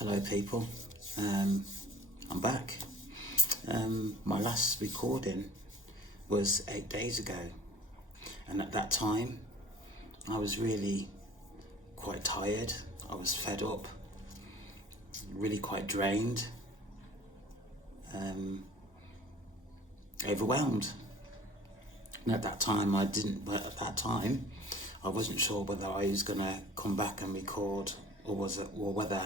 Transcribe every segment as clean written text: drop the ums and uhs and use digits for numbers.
Hello people, I'm back. My last recording was 8 days ago, and at that time I was really quite tired. I was fed up, really quite drained, overwhelmed. And at that time I wasn't sure whether I was going to come back and record or whether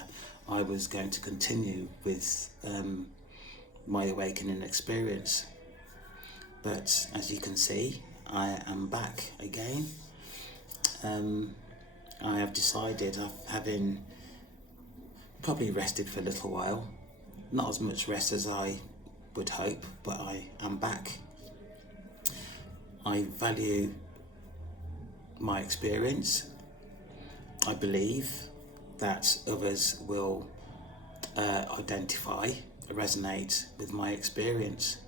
I was going to continue with my awakening experience. But as you can see, I am back again. I have decided, having probably rested for a little while, not as much rest as I would hope, but I am back. I value my experience. I believe that others will resonate with my experience.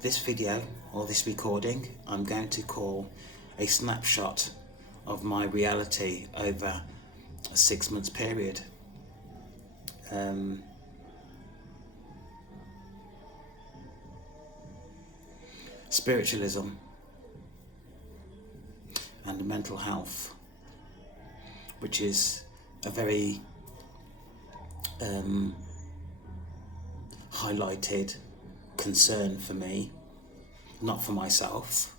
This video, or this recording, I'm going to call a snapshot of my reality over a 6 month period. Spiritualism and mental health, which is a very highlighted concern for me, not for myself,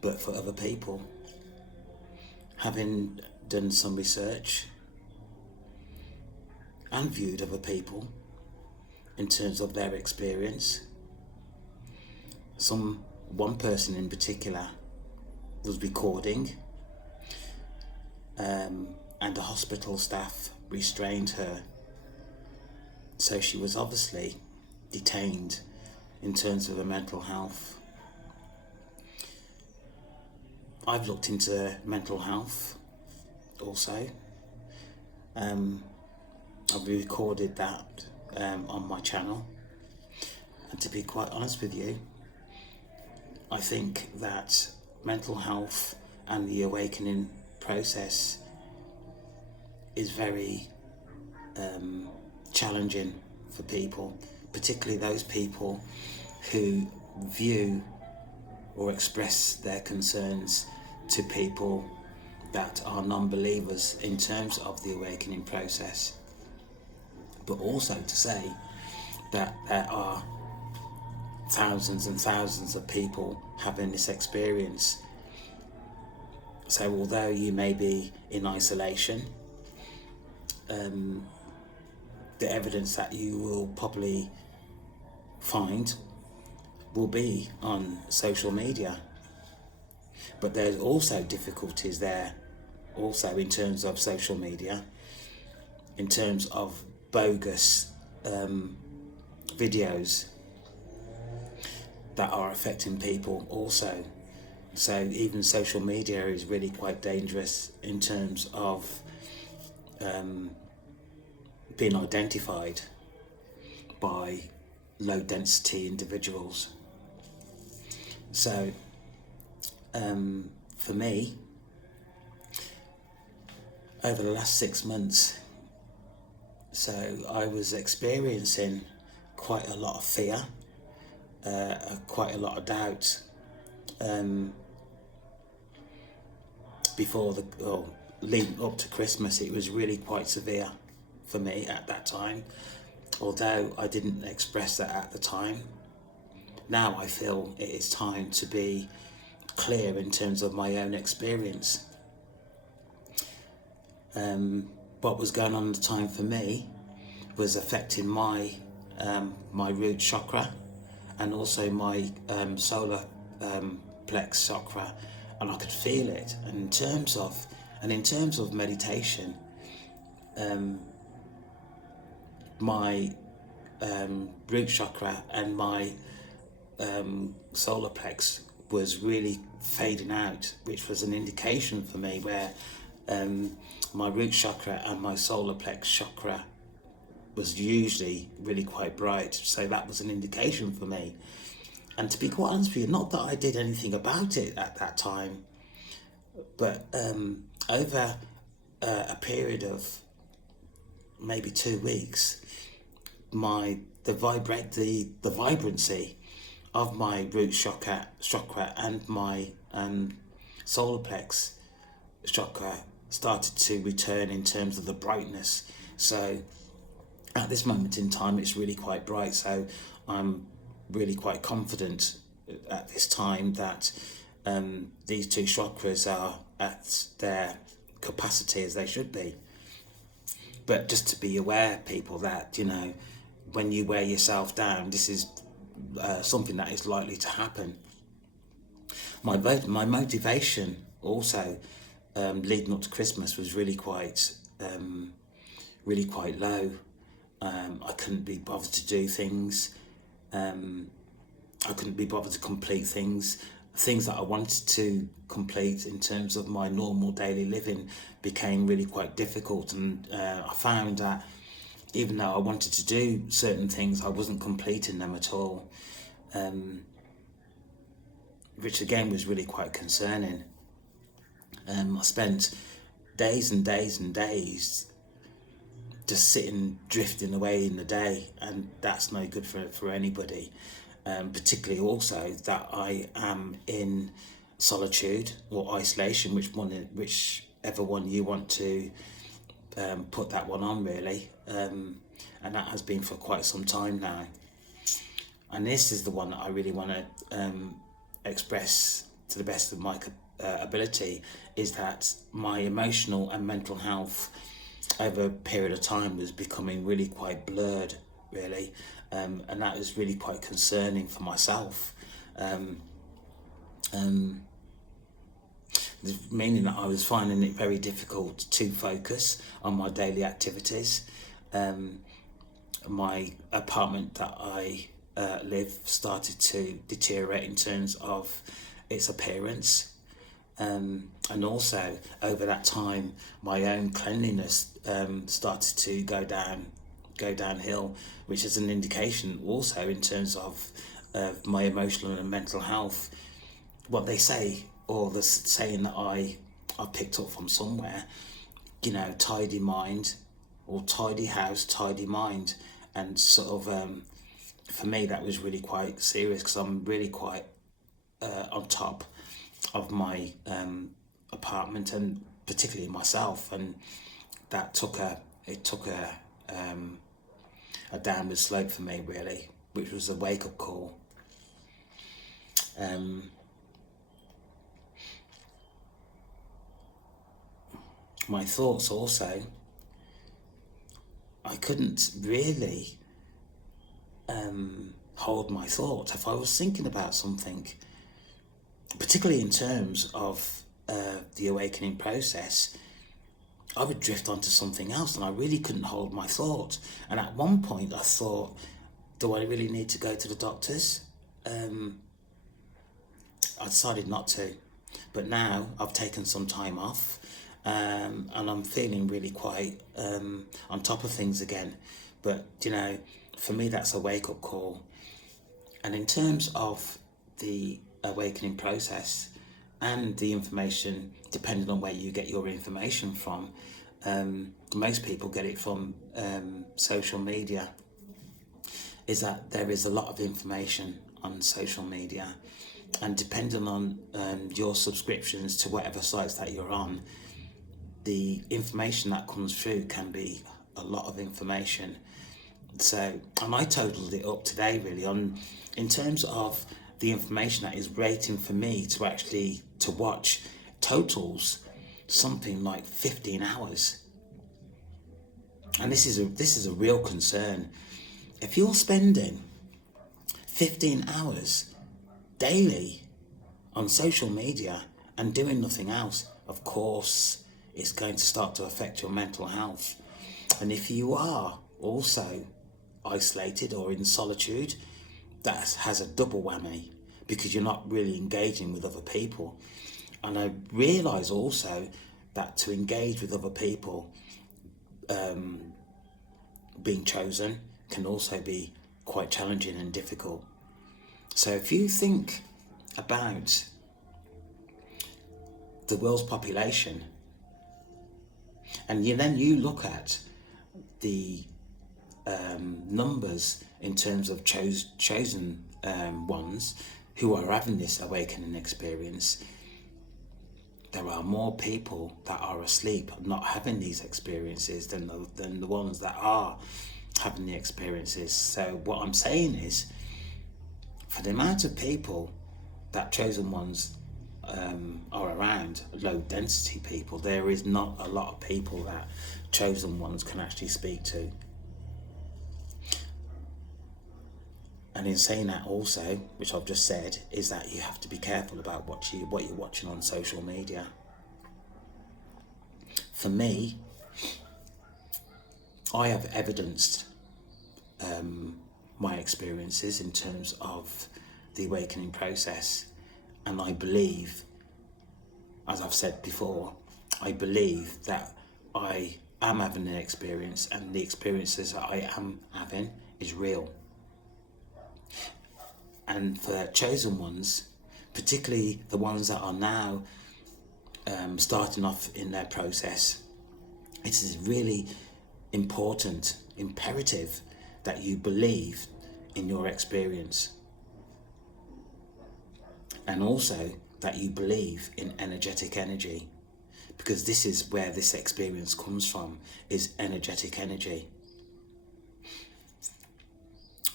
but for other people. Having done some research and viewed other people in terms of their experience, one person in particular was recording, and the hospital staff restrained her, so she was obviously detained in terms of her mental health. I've looked into mental health also. I've recorded that on my channel, and to be quite honest with you, I think that mental health and the awakening process is very challenging for people, particularly those people who view or express their concerns to people that are non-believers in terms of the awakening process. But also to say that there are thousands and thousands of people having this experience. So although you may be in isolation, the evidence that you will probably find will be on social media. But there's also difficulties there also in terms of social media, in terms of bogus videos that are affecting people also. So even social media is really quite dangerous in terms of being identified by low density individuals. So for me, over the last 6 months, so I was experiencing quite a lot of fear, quite a lot of doubt. Leading up to Christmas, it was really quite severe for me at that time, although I didn't express that at the time. Now I feel it is time to be clear in terms of my own experience. What was going on at the time for me was affecting my root chakra and also my solar plex chakra, and I could feel it. And in terms of meditation, my root chakra and my solar plex was really fading out, which was an indication for me where my root chakra and my solar plex chakra was usually really quite bright. So that was an indication for me. And to be quite honest with you, not that I did anything about it at that time, but over a period of maybe 2 weeks, the vibrancy of my root chakra and my solar plex chakra started to return in terms of the brightness. So at this moment in time, it's really quite bright. So I'm really quite confident at this time that these two chakras are at their capacity as they should be. But just to be aware, people, that, you know, when you wear yourself down, this is something that is likely to happen. My motivation also leading up to Christmas was really quite low. I couldn't be bothered to do things. I couldn't be bothered to complete things that I wanted to complete in terms of my normal daily living became really quite difficult, and I found that even though I wanted to do certain things, I wasn't completing them at all, which again was really quite concerning. I spent days and days and days just sitting, drifting away in the day, and that's no good for anybody. Particularly also that I am in solitude or isolation, whichever one you want to put that one on, really, and that has been for quite some time now. And this is the one that I really want to express to the best of my ability, is that my emotional and mental health over a period of time was becoming really quite blurred, really, and that was really quite concerning for myself, meaning that I was finding it very difficult to focus on my daily activities. My apartment that I live started to deteriorate in terms of its appearance, and also over that time my own cleanliness started to go downhill, which is an indication also in terms of my emotional and mental health. What they say, or the saying that I picked up from somewhere, you know, tidy mind, or tidy house, tidy mind. And sort of for me that was really quite serious, because I'm really quite on top of my apartment, and particularly myself, and that took a downward slope for me, really, which was a wake-up call. My thoughts also, I couldn't really hold my thought. If I was thinking about something, particularly in terms of the awakening process, I would drift onto something else, and I really couldn't hold my thought. And at one point I thought, do I really need to go to the doctors? I decided not to, but now I've taken some time off, and I'm feeling really quite on top of things again. But, you know, for me that's a wake-up call. And in terms of the awakening process and the information, depending on where you get your information from, most people get it from social media, is that there is a lot of information on social media, and depending on your subscriptions to whatever sites that you're on, the information that comes through can be a lot of information. So, and I totaled it up today, really, in terms of the information that is rating for me to watch, totals something like 15 hours. And this is a real concern. If you're spending 15 hours daily on social media and doing nothing else, of course it's going to start to affect your mental health. And if you are also isolated or in solitude, that has a double whammy, because you're not really engaging with other people. And I realise also that to engage with other people, being chosen, can also be quite challenging and difficult. So if you think about the world's population, and then you look at the numbers in terms of chosen ones who are having this awakening experience, there are more people that are asleep not having these experiences than the ones that are having the experiences. So what I'm saying is, for the amount of people that chosen ones are around, low density people, there is not a lot of people that chosen ones can actually speak to. And in saying that also, which I've just said, is that you have to be careful about what you're watching on social media. For me, I have evidenced my experiences in terms of the awakening process, and I believe, as I've said before, I believe that I am having an experience, and the experiences that I am having is real. And for chosen ones, particularly the ones that are now starting off in their process, it is really important, imperative, that you believe in your experience, and also that you believe in energetic energy, because this is where this experience comes from, is energetic energy.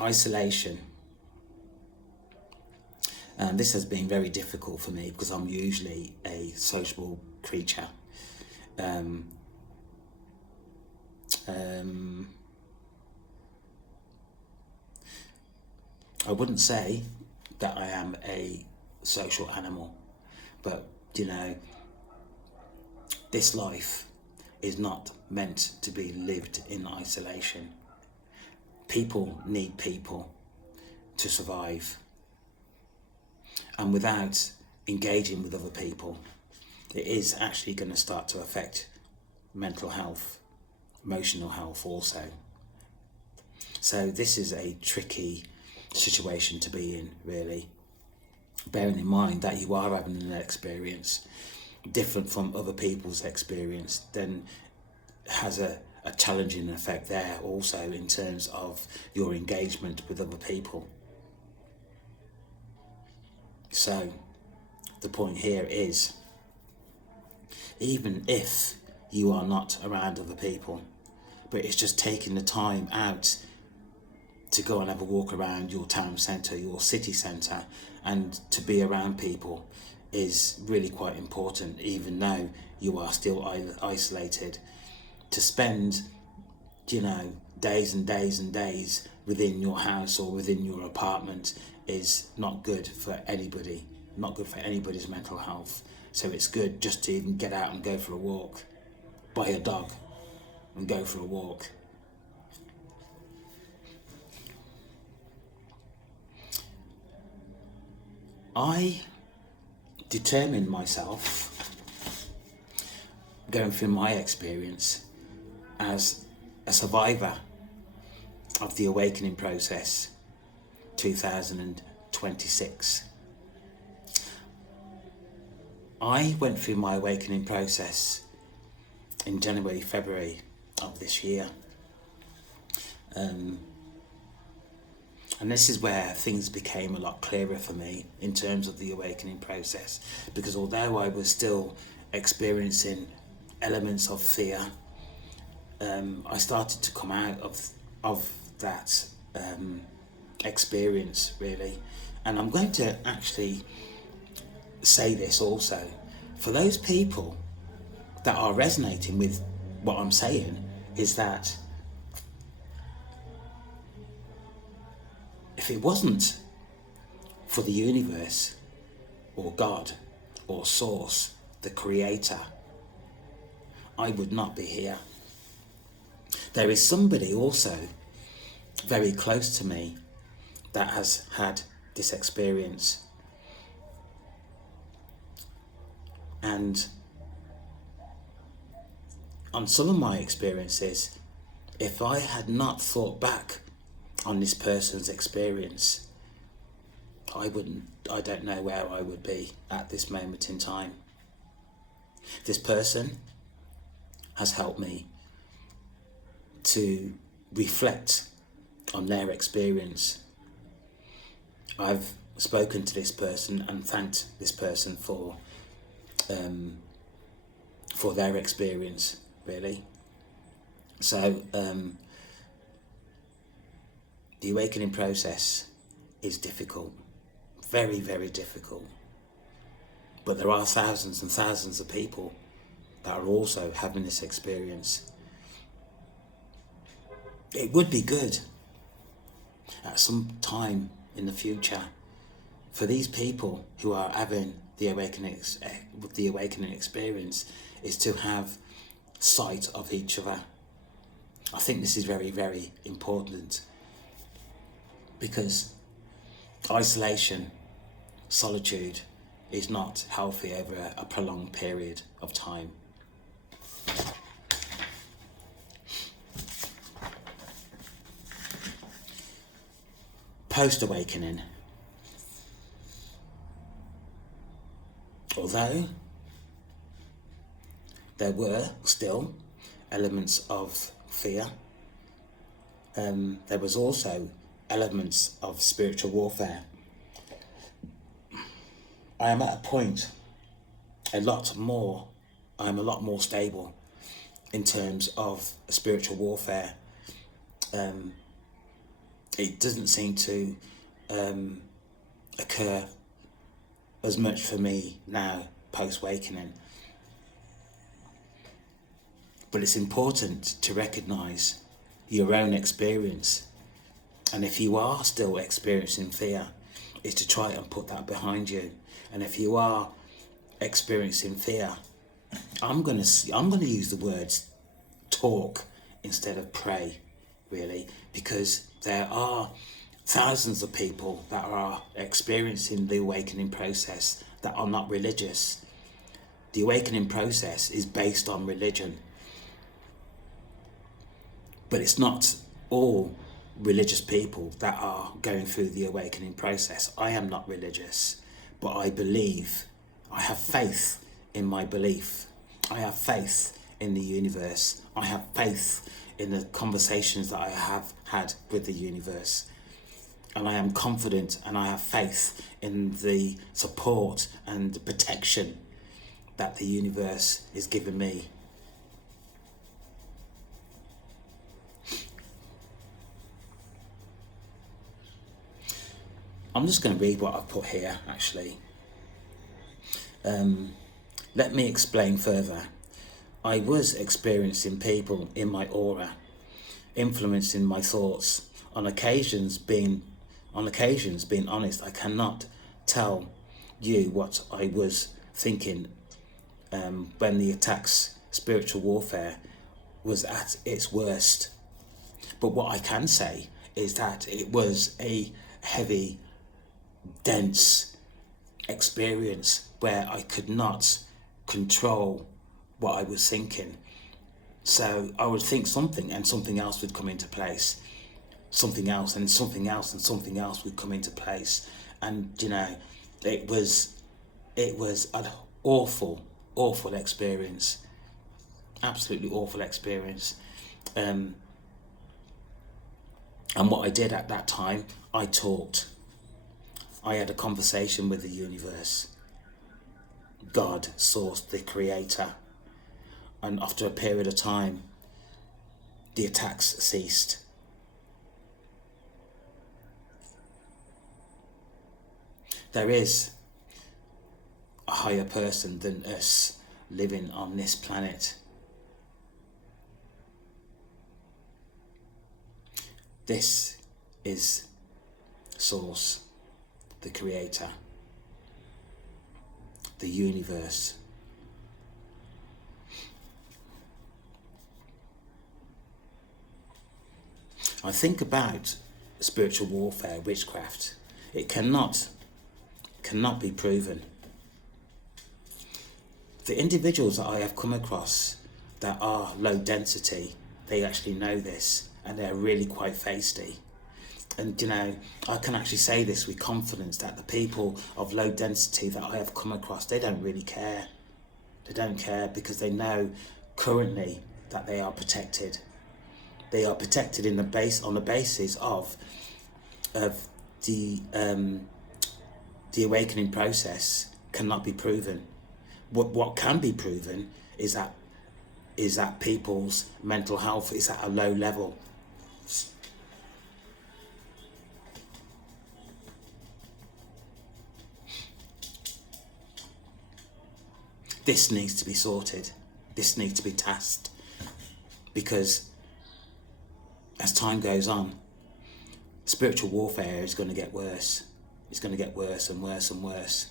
Isolation. And this has been very difficult for me because I'm usually a sociable creature. I wouldn't say that I am a social animal, but this life is not meant to be lived in isolation. People need people to survive. And without engaging with other people, it is actually going to start to affect mental health, emotional health also. So this is a tricky situation to be in, really. Bearing in mind that you are having an experience different from other people's experience, then has a challenging effect there also in terms of your engagement with other people. So the point here is, even if you are not around other people, but it's just taking the time out to go and have a walk around your town centre, your city centre, and to be around people is really quite important, even though you are still isolated. To spend, days and days and days within your house or within your apartment is not good for anybody, not good for anybody's mental health. So it's good just to even get out and go for a walk, buy a dog and go for a walk. I determined myself, going through my experience, as a survivor of the awakening process 2026. I went through my awakening process in January, February of this year. And this is where things became a lot clearer for me in terms of the awakening process, because although I was still experiencing elements of fear, I started to come out of that experience, really. And I'm going to actually say this also, for those people that are resonating with what I'm saying, is that if it wasn't for the universe or God or Source, the Creator, I would not be here. There is somebody also very close to me that has had this experience. And on some of my experiences, if I had not thought back on this person's experience, I don't know where I would be at this moment in time. This person has helped me to reflect on their experience. I've spoken to this person and thanked this person for their experience, really. So the awakening process is difficult, very, very difficult. But there are thousands and thousands of people that are also having this experience. It would be good at some time in the future for these people who are having the awakening experience is to have sight of each other. I think this is very, very important, because isolation, solitude is not healthy over a prolonged period of time. Post-awakening. Although there were still elements of fear, there was also elements of spiritual warfare. I am at a point I am a lot more stable in terms of spiritual warfare. It doesn't seem to occur as much for me now, post-awakening. But it's important to recognise your own experience. And if you are still experiencing fear, is to try and put that behind you. And if you are experiencing fear, I'm going to use the words talk instead of pray, really, because there are thousands of people that are experiencing the awakening process that are not religious. The awakening process is based on religion, but it's not all religious people that are going through the awakening process. I am not religious, but I believe, I have faith in my belief. I have faith in the universe. I have faith in the conversations that I have had with the universe. And I am confident and I have faith in the support and the protection that the universe is giving me. I'm just going to read what I've put here, actually. Let me explain further. I was experiencing people in my aura, influencing my thoughts. On occasions, being honest, I cannot tell you what I was thinking when the attacks, spiritual warfare, was at its worst. But what I can say is that it was a heavy, dense experience where I could not control what I was thinking. So I would think something and something else would come into place. Something else and something else and something else would come into place. And, you know, it was an awful experience. Absolutely awful experience. And what I did at that time, I talked. I had a conversation with the universe. God, Source, the Creator. And after a period of time, the attacks ceased. There is a higher person than us living on this planet. This is Source, the Creator, the universe. I think about spiritual warfare, witchcraft. It cannot be proven. The individuals that I have come across that are low density, they actually know this and they're really quite feisty. And, you know, I can actually say this with confidence that the people of low density that I have come across, they don't really care. They don't care because they know currently that they are protected. They are protected on the basis of the awakening process cannot be proven. What can be proven is that people's mental health is at a low level. This needs to be sorted. This needs to be tasked, because as time goes on, spiritual warfare is going to get worse. It's going to get worse and worse and worse.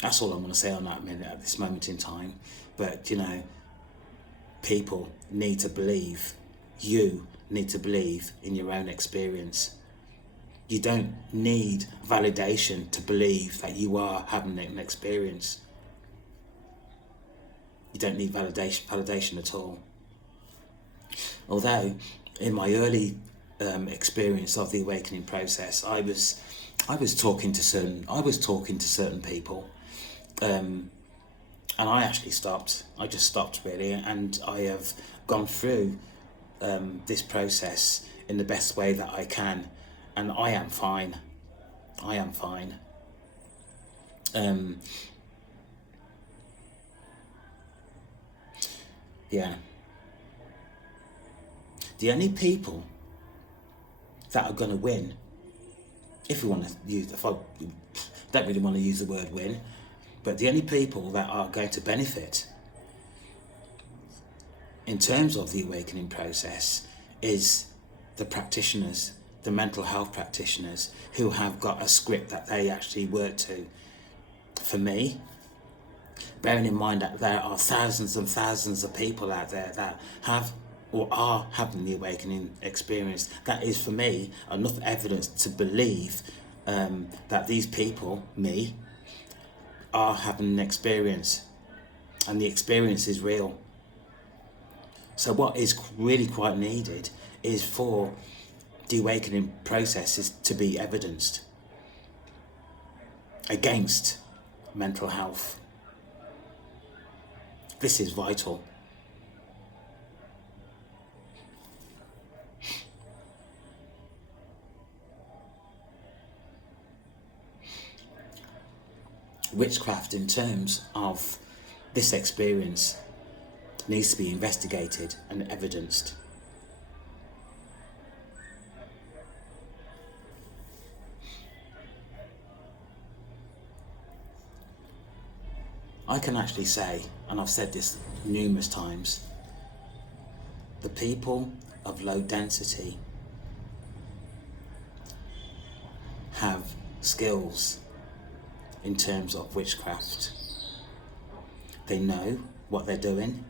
That's all I'm going to say on that minute at this moment in time. But, people need to believe. You need to believe in your own experience. You don't need validation to believe that you are having an experience. You don't need validation at all. Although, in my early experience of the awakening process, I was talking to certain people, and I actually stopped. I just stopped really, and I have gone through this process in the best way that I can, and I am fine. I am fine. Yeah. The only people that are going to win, if I don't really want to use the word win, but the only people that are going to benefit in terms of the awakening process is the practitioners, the mental health practitioners who have got a script that they actually work to. For me, bearing in mind that there are thousands and thousands of people out there that have or are having the awakening experience, that is for me enough evidence to believe that these people, me, are having an experience, and the experience is real. So what is really quite needed is for the awakening processes to be evidenced against mental health. This is vital. Witchcraft, in terms of this experience, needs to be investigated and evidenced. I can actually say, and I've said this numerous times, the people of low density have skills in terms of witchcraft. They know what they're doing,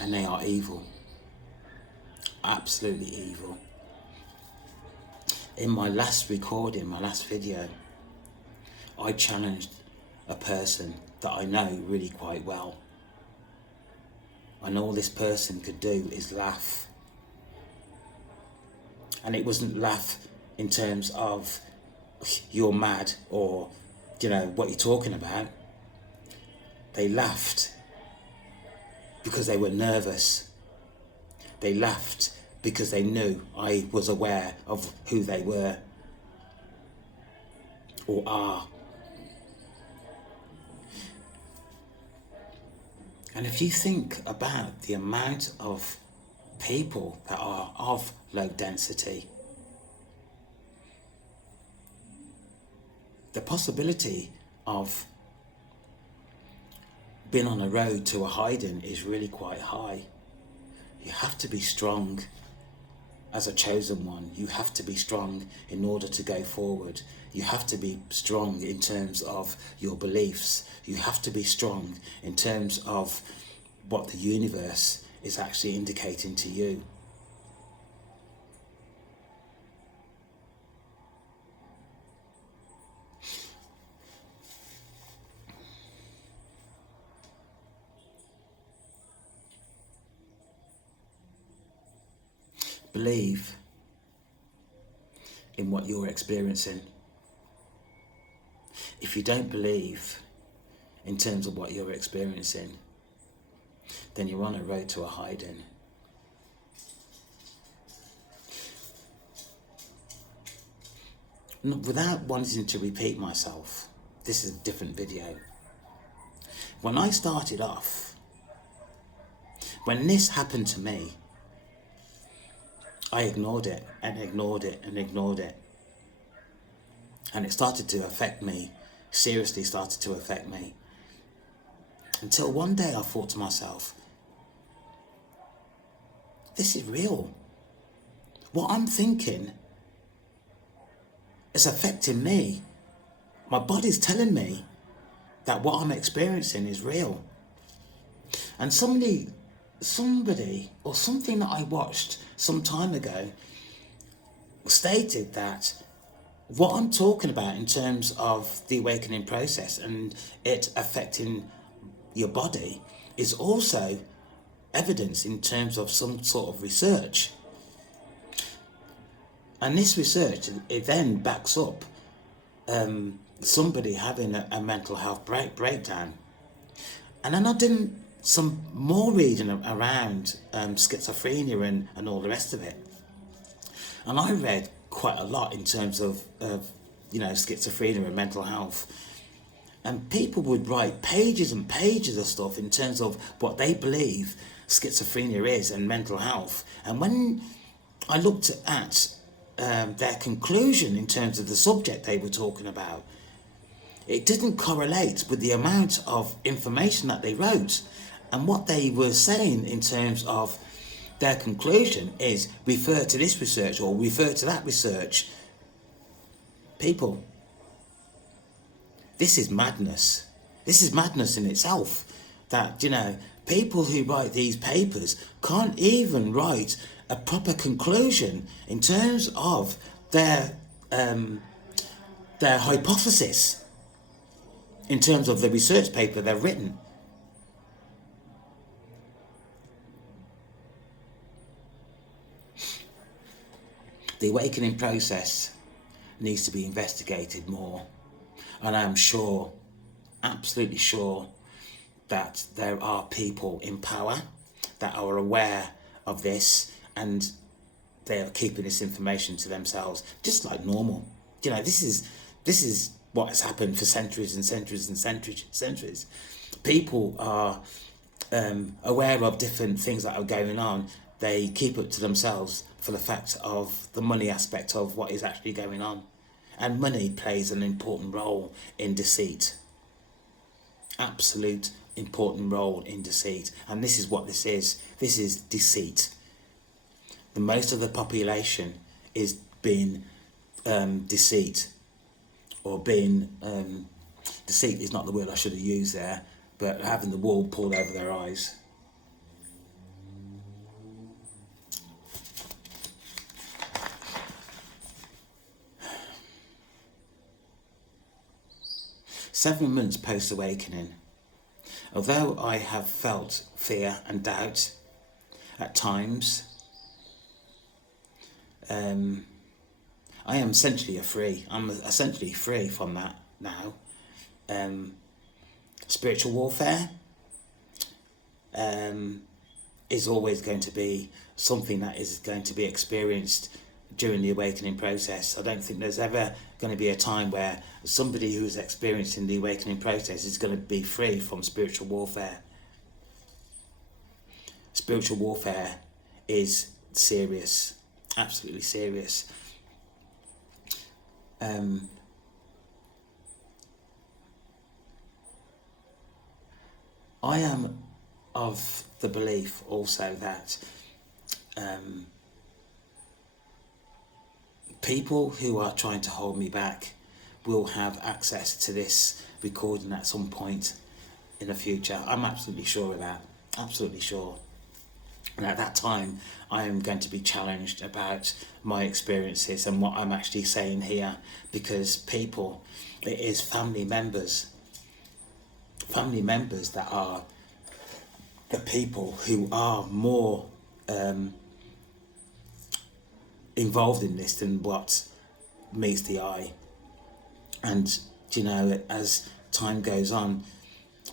and they are evil, absolutely evil. In my last recording, my last video, I challenged a person that I know really quite well, and all this person could do is laugh. And it wasn't laugh in terms of you're mad or what you're talking about. They laughed because they were nervous. They laughed because they knew I was aware of who they were or are. And if you think about the amount of people that are of low density, the possibility of being on a road to a hiding is really quite high. You have to be strong as a chosen one. You have to be strong in order to go forward. You have to be strong in terms of your beliefs. You have to be strong in terms of what the universe is actually indicating to you. Believe in what you're experiencing. If you don't believe in terms of what you're experiencing, then you're on a road to a hiding. Without wanting to repeat myself, this is a different video. When I started off, when this happened to me, I ignored it and ignored it and ignored it. And it started to affect me, seriously started to affect me. Until one day I thought to myself, this is real. What I'm thinking is affecting me. My body's telling me that what I'm experiencing is real. And somebody or something that I watched some time ago stated that what I'm talking about in terms of the awakening process and it affecting your body is also evidence in terms of some sort of research. And this research, it then backs up somebody having a mental health breakdown. And then I did some more reading around schizophrenia and all the rest of it. And I read quite a lot in terms of schizophrenia and mental health. And people would write pages and pages of stuff in terms of what they believe schizophrenia is and mental health. And when I looked at their conclusion in terms of the subject they were talking about, it didn't correlate with the amount of information that they wrote. And what they were saying in terms of their conclusion is refer to this research or refer to that research. People, this is madness. This is madness in itself. That, people who write these papers can't even write a proper conclusion in terms of their hypothesis, in terms of the research paper they've written. The awakening process needs to be investigated more. And I'm sure, absolutely sure, that there are people in power that are aware of this and they are keeping this information to themselves, just like normal. This is what has happened for centuries and centuries and centuries. People are aware of different things that are going on. They keep it to themselves for the fact of the money aspect of what is actually going on. And money plays an important role in deceit. Absolute important role in deceit. And this is what this is. This is deceit. The most of the population is being deceit. Or being, deceit is not the word I should have used there, but having the wool pulled over their eyes. Seven months post-awakening, although I have felt fear and doubt at times, I am essentially free. I'm essentially free from that now. Spiritual warfare is always going to be something that is going to be experienced during the awakening process. I don't think there's ever going to be a time where somebody who is experiencing the awakening process is going to be free from spiritual warfare. Spiritual warfare is serious, absolutely serious. I am of the belief also that people who are trying to hold me back will have access to this recording at some point in the future. I'm absolutely sure of that, absolutely sure. And at that time, I am going to be challenged about my experiences and what I'm actually saying here, because people, it is family members that are the people who are more involved in this than what meets the eye. And as time goes on,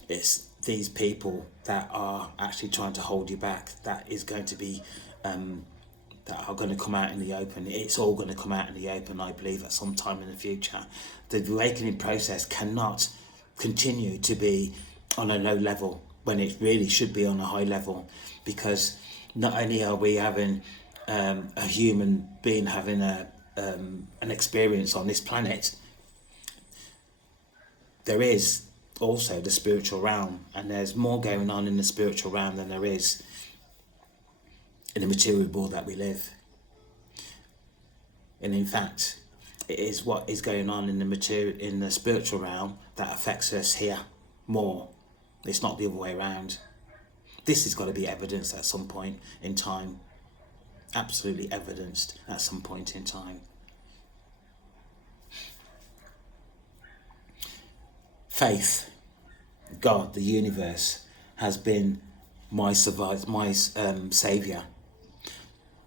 It's these people that are actually trying to hold you back that is going to be that are going to come out in the open. It's all going to come out in the open, I believe, at some time in the future. The awakening process cannot continue to be on a low level when it really should be on a high level, because not only are we having a human being having an experience on this planet, there is also the spiritual realm, and there's more going on in the spiritual realm than there is in the material world that we live. And in fact, it is what is going on in the spiritual realm that affects us here more. It's not the other way around. This has got to be evidenced at some point in time. Absolutely evidenced at some point in time. Faith, God, the universe, has been my saviour.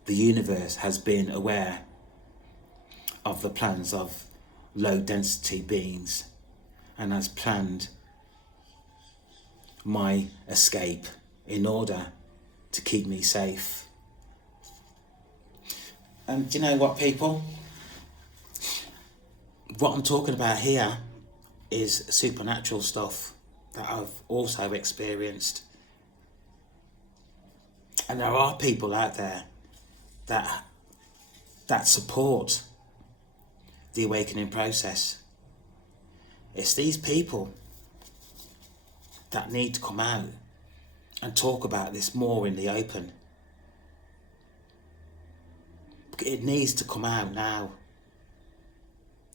The universe has been aware of the plans of low density beings and has planned my escape in order to keep me safe. And do you know what, people? What I'm talking about here is supernatural stuff that I've also experienced. And there are people out there that support the awakening process. It's these people that need to come out and talk about this more in the open. It needs to come out now.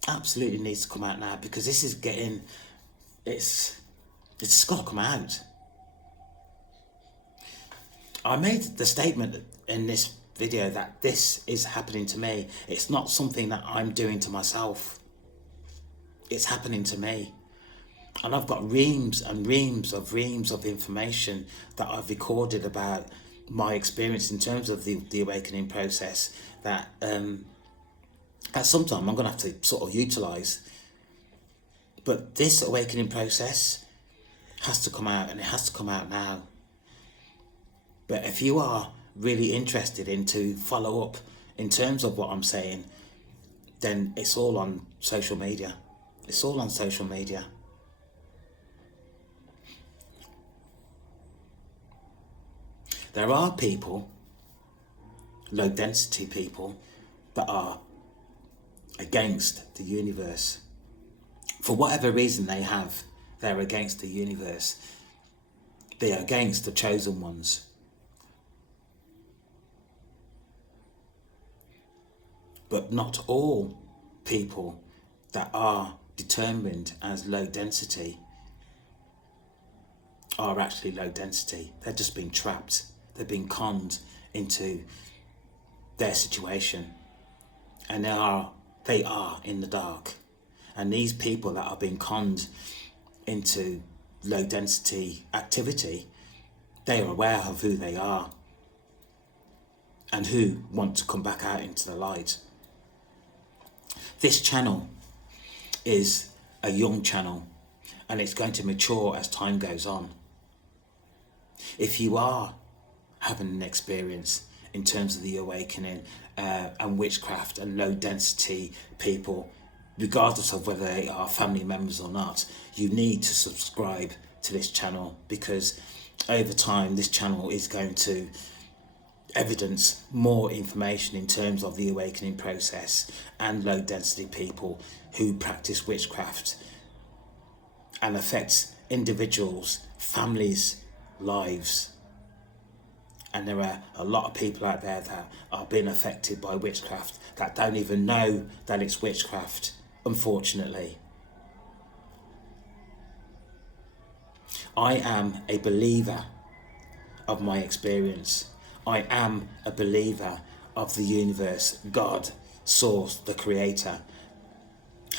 Absolutely needs to come out now, because this is getting, it's got to come out. I made the statement in this video that this is happening to me. It's not something that I'm doing to myself. It's happening to me. And I've got reams and reams of information that I've recorded about my experience in terms of the awakening process that at some time I'm going to have to sort of utilise. But this awakening process has to come out, and it has to come out now. But if you are really interested in to follow up in terms of what I'm saying, then it's all on social media. It's all on social media. There are people, low density people, that are against the universe. For whatever reason they have, they're against the universe. They are against the chosen ones. But not all people that are determined as low density are actually low density. They're just being trapped. They're being conned into their situation. And they are in the dark. And these people that are being conned into low density activity, they are aware of who they are and who want to come back out into the light. This channel is a young channel, and it's going to mature as time goes on. If you are having an experience in terms of the awakening and witchcraft and low density people, regardless of whether they are family members or not, you need to subscribe to this channel, because over time this channel is going to evidence more information in terms of the awakening process and low density people who practice witchcraft and affects individuals, families, lives. And there are a lot of people out there that are being affected by witchcraft that don't even know that it's witchcraft, unfortunately. I am a believer of my experience. I am a believer of the universe. God, Source, the Creator,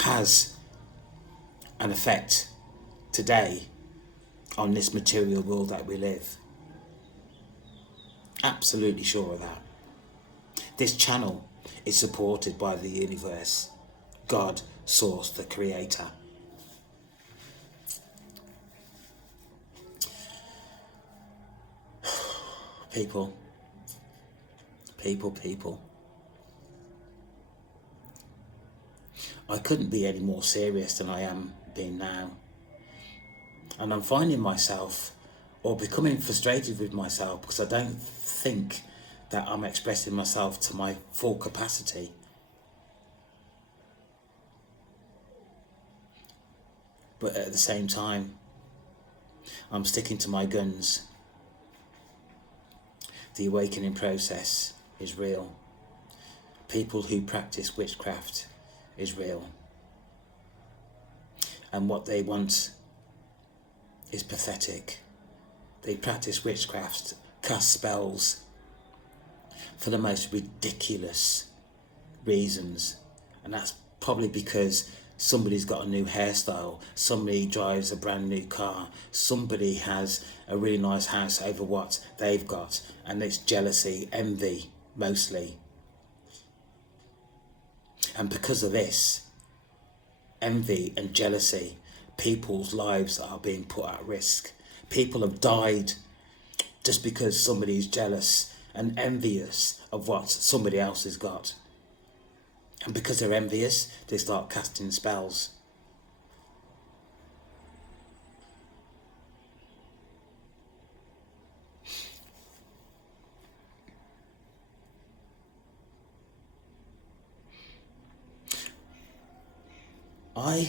has an effect today on this material world that we live. Absolutely sure of that. This channel is supported by the universe. God, Source, the Creator. People. I couldn't be any more serious than I am being now. And I'm finding myself, or becoming frustrated with myself, because I don't think that I'm expressing myself to my full capacity. But at the same time, I'm sticking to my guns. The awakening process is real. People who practice witchcraft is real. And what they want is pathetic. They practice witchcraft, cast spells for the most ridiculous reasons. And that's probably because somebody's got a new hairstyle, somebody drives a brand new car, somebody has a really nice house over what they've got, and it's jealousy, envy, mostly. And because of this, envy and jealousy, people's lives are being put at risk. People have died just because somebody is jealous and envious of what somebody else has got. And because they're envious, they start casting spells. I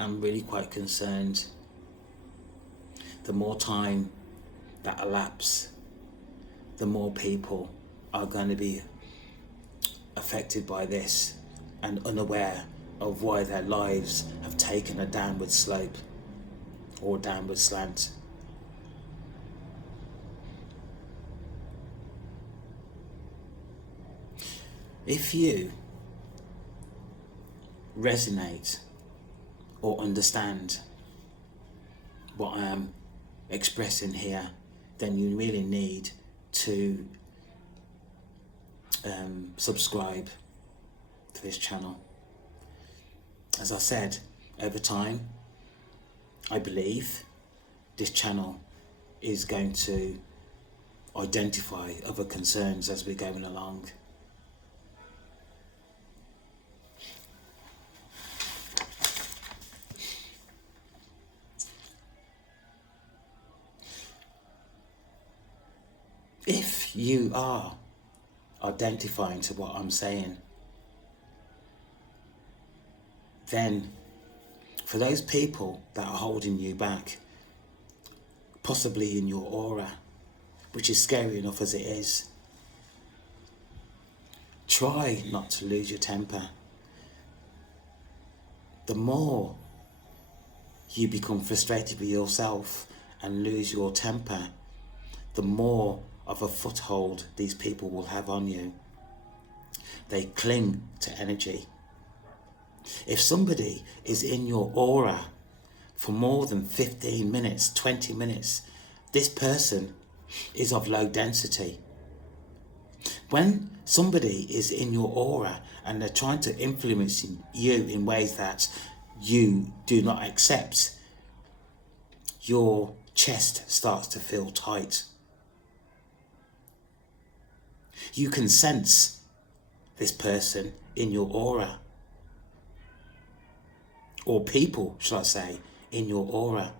am really quite concerned. The more time that elapses, the more people are going to be affected by this and unaware of why their lives have taken a downward slope or downward slant. If you resonate or understand what I am expressing here, then you really need to subscribe to this channel. As I said, over time, I believe this channel is going to identify other concerns as we're going along. If you are identifying to what I'm saying, then for those people that are holding you back, possibly in your aura, which is scary enough as it is, try not to lose your temper. The more you become frustrated with yourself and lose your temper, the more of a foothold these people will have on you. They cling to energy. If somebody is in your aura for more than 15 minutes, 20 minutes, this person is of low density. When somebody is in your aura and they're trying to influence you in ways that you do not accept, your chest starts to feel tight. You can sense this person in your aura, or people, shall I say, in your aura.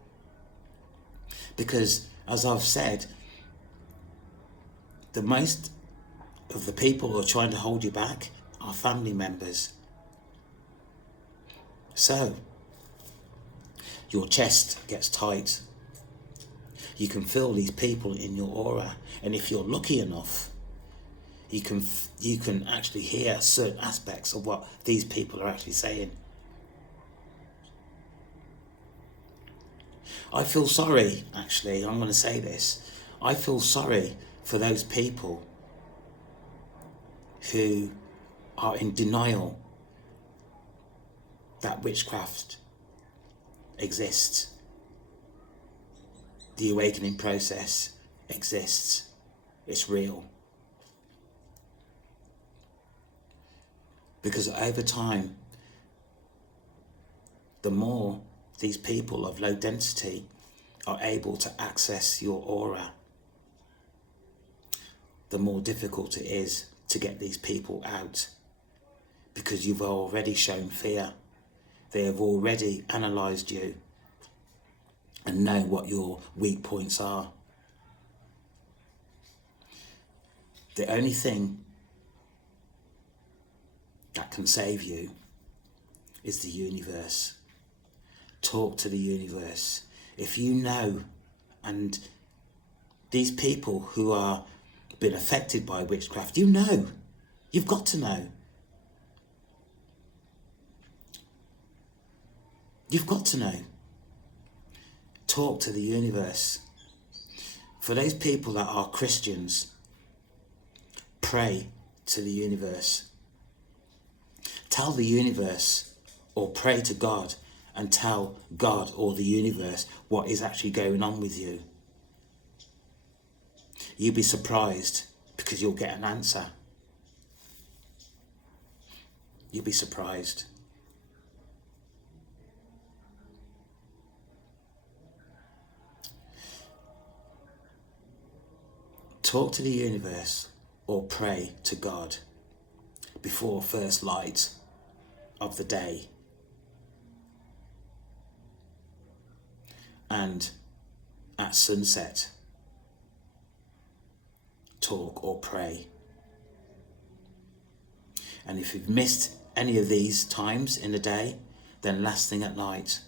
Because, as I've said, the most of the people who are trying to hold you back are family members. So, your chest gets tight. You can feel these people in your aura, and if you're lucky enough, you can actually hear certain aspects of what these people are actually saying. I feel sorry, actually, I'm going to say this. I feel sorry for those people who are in denial that witchcraft exists. The awakening process exists. It's real. Because over time, the more these people of low density are able to access your aura, the more difficult it is to get these people out, because you've already shown fear. They have already analysed you and know what your weak points are. The only thing that can save you is the universe. Talk to the universe. If you know, and these people who are been affected by witchcraft, you know, you've got to know. You've got to know. Talk to the universe. For those people that are Christians, pray to the universe. Tell the universe, or pray to God and tell God or the universe what is actually going on with you. You'll be surprised, because you'll get an answer. You'll be surprised. Talk to the universe or pray to God before first light of the day. And at sunset, talk or pray. And if you've missed any of these times in the day, then last thing at night.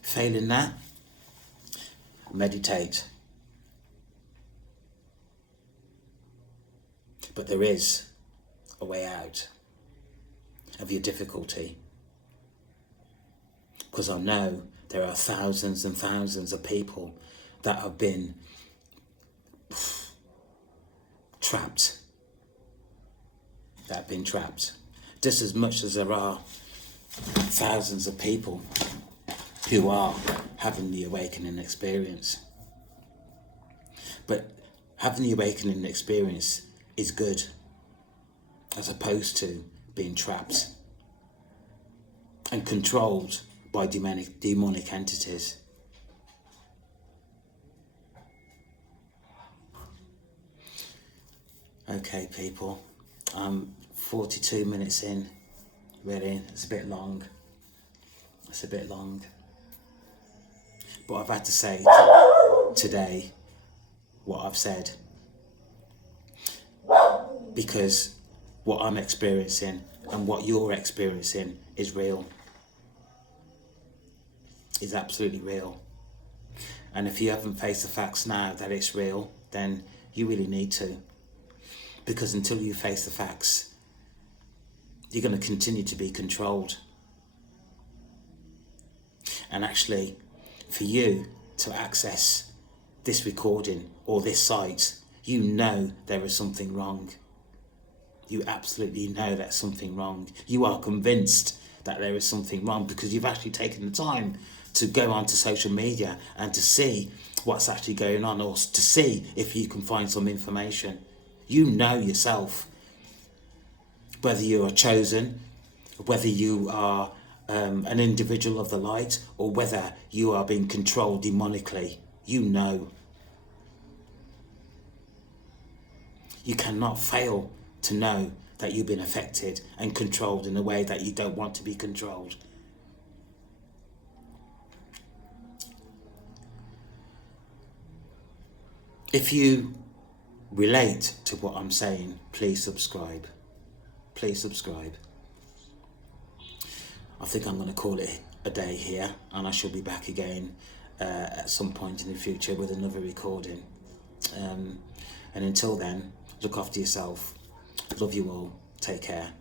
Failing that, meditate. But there is a way out of your difficulty, because I know there are thousands and thousands of people that have been trapped, just as much as there are thousands of people who are having the awakening experience. But having the awakening experience is good, as opposed to being trapped and controlled by demonic entities. Okay, people, I'm 42 minutes in, really. It's a bit long. But I've had to say today what I've said, because what I'm experiencing and what you're experiencing is real. Is absolutely real. And if you haven't faced the facts now that it's real, then you really need to. Because until you face the facts, you're going to continue to be controlled. And actually, for you to access this recording or this site, you know there is something wrong. You absolutely know there's something wrong. You are convinced that there is something wrong because you've actually taken the time to go onto social media and to see what's actually going on, or to see if you can find some information. You know yourself, whether you are chosen, whether you are an individual of the light, or whether you are being controlled demonically. You know. You cannot fail to know that you've been affected and controlled in a way that you don't want to be controlled. If you relate to what I'm saying, please subscribe. Please subscribe. I think I'm going to call it a day here, and I shall be back again at some point in the future with another recording. And until then, look after yourself. Love you all. Take care.